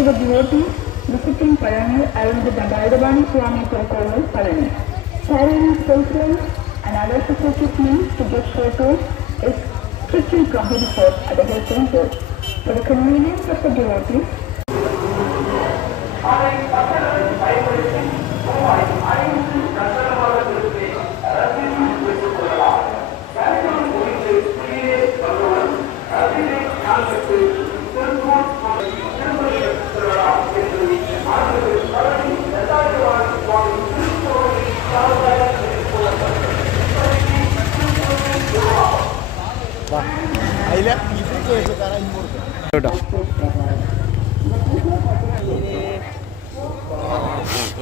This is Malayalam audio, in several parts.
to the devotees visiting Palani along the Dandayadavani Swami Temple, Palani. Carrying cellphones and other suspicious means to get photos is strictly prohibited at the health center. For the convenience of the devotees,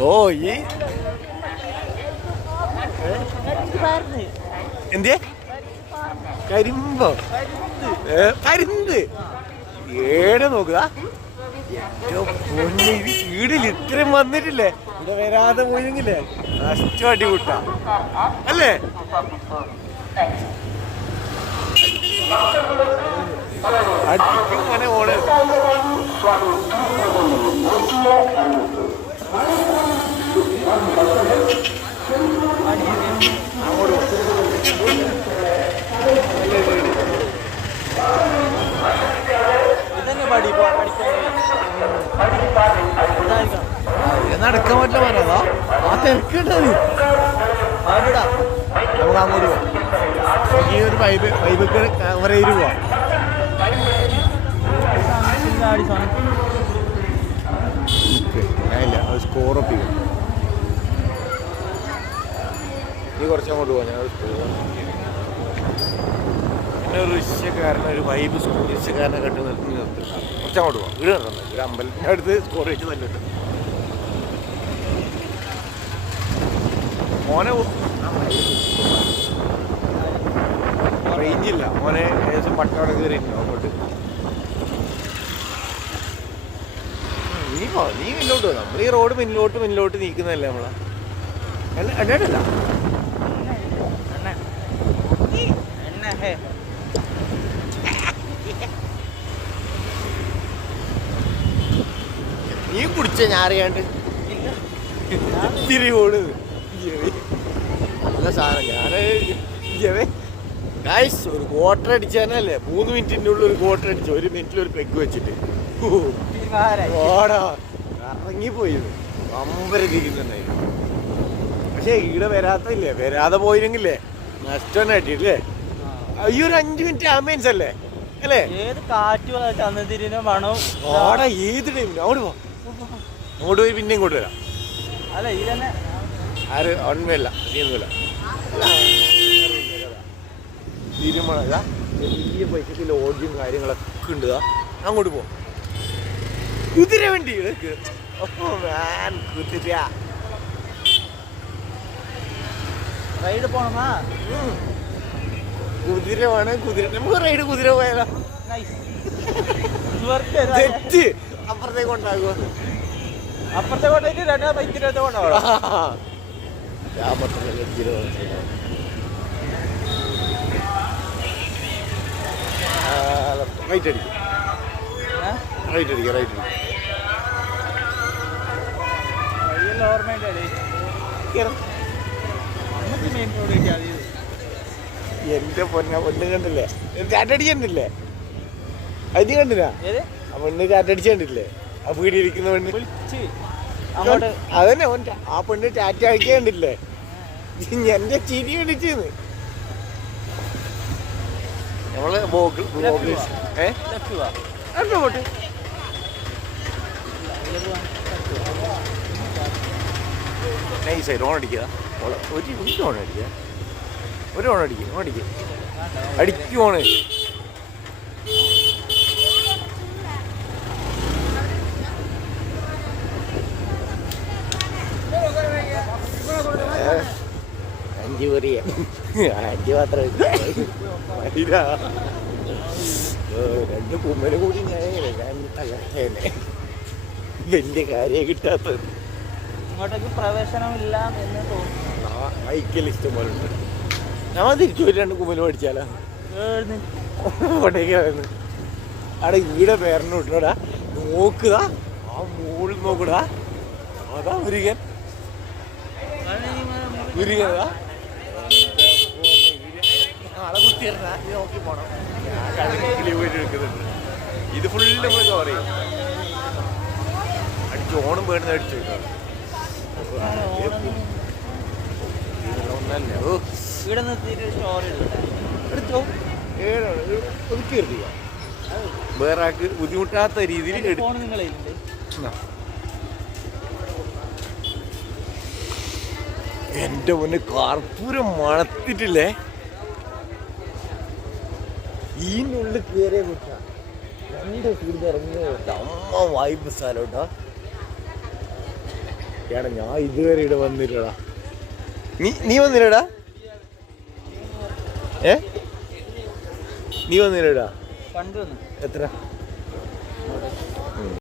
ഓ ഈ എന്തിയെ കരിമ്പോ കരിന്ത് ഏടെ നോക്കുക പൊന്നി വീടിൽ ഇത്രയും വന്നിട്ടില്ലേ ഇവിടെ വരാതെ പോയെങ്കിലേ നഷ്ടമായിട്ട് കൂട്ടാ അല്ലേ അടിക്കും ഓണ നടക്കാൻ പറ്റില്ല പറഞ്ഞതാ ആ തിരക്കുണ്ടത് നമുക്ക് അങ്ങോട്ട് പോവാം ഈ ഒരു വൈബൊക്കെ കവർ ചെയ്ത് പോവാം ഞാനില്ല അത് സ്കോറപ്പ് ചെയ്യും നീ കുറച്ചങ്ങോട്ട് പോവാം ഞാൻ പിന്നെ ഒരു റിക്ഷക്കാരനെ ഒരു വൈബ് റിക്ഷക്കാരനെ കണ്ടു നിർത്തില്ല കുറച്ചങ്ങോട്ട് പോവാം വീട് നടന്നു ഒരു അമ്പലത്തിൻ്റെ അടുത്ത് സ്കോർ വെച്ച് നല്ലുണ്ട് മോനെ റേഞ്ചില്ല മോനെ ഏകദേശം പട്ടോടെ കയറിയിട്ടോ അങ്ങോട്ട് നീ മുന്നോട്ട് പോകും നമ്മൾ ഈ റോഡ് മുന്നിലോട്ട് നീക്കുന്നതല്ലേ നമ്മളെ അല്ലാണ്ടല്ല നീ കുടിച്ച ഞാൻ അറിയാണ്ട് തിരി പോണത് നല്ല സാധനം ഞാന് ഗായ്സ് ഒരു ക്വാർട്ടർ അടിച്ചാനല്ലേ 3 മിനിറ്റിൻ്റെ ഉള്ളിൽ ഒരു ക്വാർട്ടർ അടിച്ചു 1 മിനിറ്റിൽ ഒരു പെഗ് വെച്ചിട്ട് ഓടാ ഇറങ്ങിപ്പോയത് അമ്പര തിരിക്കുന്നുണ്ടായിരുന്നു പക്ഷേ ഈടെ വരാത്തല്ലേ വരാതെ പോയിരുന്നില്ലേ നഷ്ടം ആയിട്ടില്ലേ ഈ ഒരു 5 മിനിറ്റ് ആംബിയൻസ് അല്ലേ അല്ലേ ഓടാ ഏത് ടൈമില്ല അവിടെ പോ അങ്ങോട്ട് പോയി പിന്നെ ഇങ്ങോട്ട് വരാം ആര് ഒന്മല്ല നീയൊന്നുമില്ല തിരുമണ വലിയ പൈസക്ക് ലോഡ്ജും കാര്യങ്ങളൊക്കെ ഉണ്ട് അങ്ങോട്ട് പോ കുതിര വണ്ടി കുതിര റൈഡ് പോണമാ കുതിര വേണം കുതിര നമുക്ക് റൈഡ് കുതിര പോയാലോ തെറ്റ് അപ്പുറത്തേക്ക് കൊണ്ടാകുമോ അപ്പുറത്തെ കൊണ്ടായിട്ട് 2 ബൈക്കിനകത്ത് കൊണ്ടാവോ ഞാൻ പറ്റുന്ന റൈറ്റ് അടിക്കും എന്റെ പൊന്ന് കണ്ടില്ലേ ചാറ്റടിച്ചിട്ടില്ലേ അത് കണ്ടില്ല ആ പെണ്ണ് ചാറ്റടിച്ച് കണ്ടില്ലേ ആ വീടിരിക്കുന്ന പെണ്ണ് അതന്നെ ആ പെണ്ണ് ടാറ്റ അടിക്കാൻ കണ്ടില്ലേ എന്റെ ചിരി അടിച്ചെന്ന് നമ്മള് പോട്ട് നൈസായിട്ട് ഓൺ അടിക്കുക ഒരു ഓൺ അടിക്കുക ഒരു ഓൺ അടിക്കുക അടിക്കുവാണ് അഞ്ച് പറയാ അഞ്ച് മാത്രം 2 കുമ്മല കൂടി ഞാൻ തകർത്തേനെ വലിയ കാര്യം കിട്ടാത്തത് ഇങ്ങോട്ടേക്ക് പ്രവേശനമില്ല എന്ന് തോന്നുന്നു ബൈക്കിൽ ഇഷ്ടം പോലെ ഉണ്ട് ഞാൻ തിരിച്ചു ഒരു 2 കുമ്മല് പഠിച്ചാലോ അവിടെ ഈടെ പേരന് വിട്ടോടാ നോക്കുക ആ മുകളിൽ നോക്കടാ, അതാ മുരുകൻ. മുരുകനാ ആളെ കുത്തിയിരുന്നാ നീ നോക്കി പോണം. ഞാൻ കഴുകിൽ പോയിട്ട് എടുക്കുന്നുണ്ട്. ഇത് ഫുള്ള് നമ്മൾ പറയും അടിച്ചു, ഓണം പേടുന്ന അടിച്ചു ഒന്നല്ലേ. ഓ ഇവിടെ നിർത്തിയിട്ട് സ്റ്റോറി എടുത്തോ, ഒതുക്കി എടുക്കുക. വേറെ ആൾക്ക് ബുദ്ധിമുട്ടാത്ത രീതിയിൽ ഫോൺ നിങ്ങളെ എന്റെ മുന്നേ കർപ്പൂരം മണത്തിട്ടില്ലേ. ഈനുള്ളിൽ കയറിയ കുട്ട രണ്ട് കൂടുതൽ ഇറങ്ങിയ അമ്മ വായ്പ സ്ഥലോട്ടാ. ഏടാ ഞാൻ ഇതുവരെ ഇവിടെ വന്നില്ലടാ. നീ വന്നില്ലടാ? നീ വന്നില്ലടാ? കണ്ടു. എത്ര